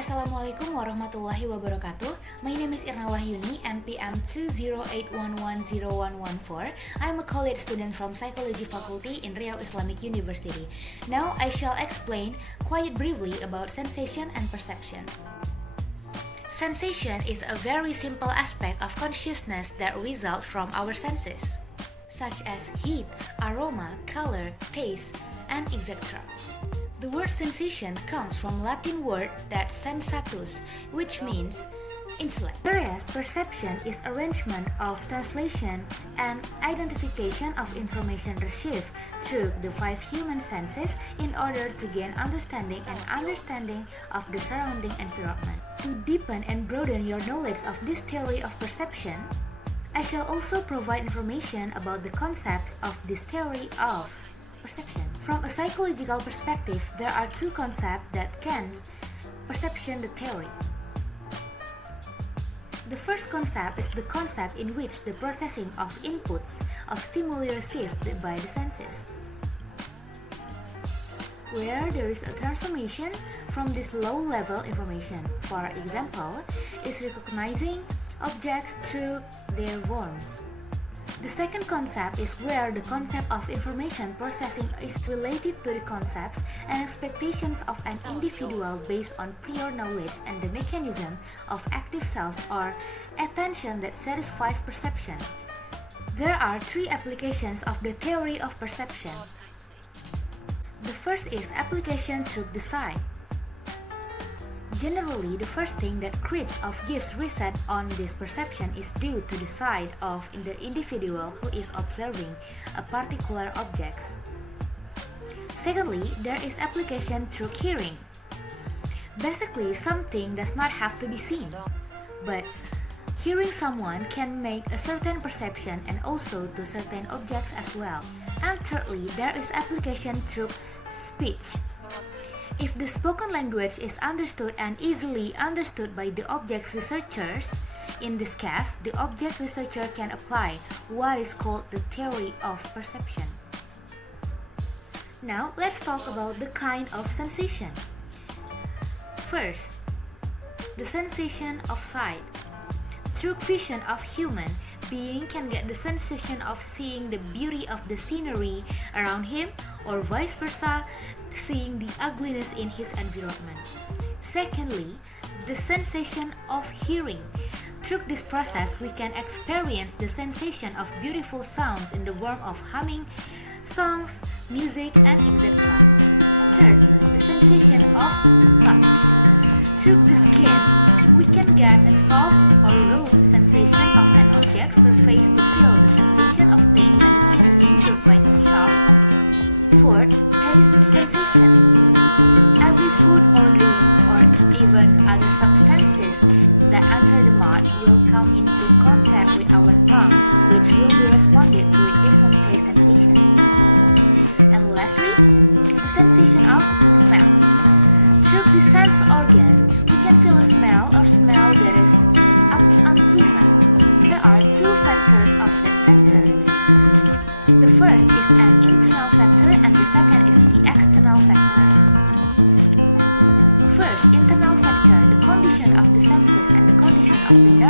Assalamualaikum warahmatullahi wabarakatuh. My name is IRNA WAHYUNI, NPM 208110114. I'm a college student from Psychology Faculty in Riau Islamic University. Now I shall explain quite briefly about sensation and perception. Sensation is a very simple aspect of consciousness that results from our senses, such as heat, aroma, color, taste, and etc. The word sensation comes from Latin word that sensatus, which means intellect. Whereas perception is arrangement of translation and identification of information received through the five human senses in order to gain understanding of the surrounding environment. To deepen and broaden your knowledge of this theory of perception, I shall also provide information about the concepts of this theory of perception. From a psychological perspective, there are two concepts that can perception the theory. The first concept is the concept in which the processing of inputs of stimuli received by the senses, where there is a transformation from this low-level information. For example, is recognizing objects through their forms. The second concept is where the concept of information processing is related to the concepts and expectations of an individual based on prior knowledge and the mechanism of active cells or attention that satisfies perception. There are three applications of the theory of perception. The first is application through the sight. Generally, the first thing that creeps or gives reset on this perception is due to the sight of the individual who is observing a particular object. Secondly, there is application through hearing. Basically, something does not have to be seen, but hearing someone can make a certain perception and also to certain objects as well. And thirdly, there is application through speech. If the spoken language is understood and easily understood by the object researchers, in this case, the object researcher can apply what is called the theory of perception. Now, let's talk about the kind of sensation. First, the sensation of sight. Through vision of human being can get the sensation of seeing the beauty of the scenery around him, or vice versa, seeing the ugliness in his environment. Secondly, the sensation of hearing. Through this process, we can experience the sensation of beautiful sounds in the form of humming, songs, music, and etc. Third, the sensation of touch. Through the skin, we can get the soft or raw sensation of an object surface to feel the sensation of pain and skin is injured by the shock. Fourth, taste sensation. Every food or drink or even other substances that enter the mouth will come into contact with our tongue, which will be responded to with different taste sensations. And lastly, the sensation of smell. Through the sense organ, we can feel a smell or smell that is unpleasant. There are two factors of that factor. The first is an internal factor and the second is the external factor. First, internal factor, the condition of the senses and the condition of the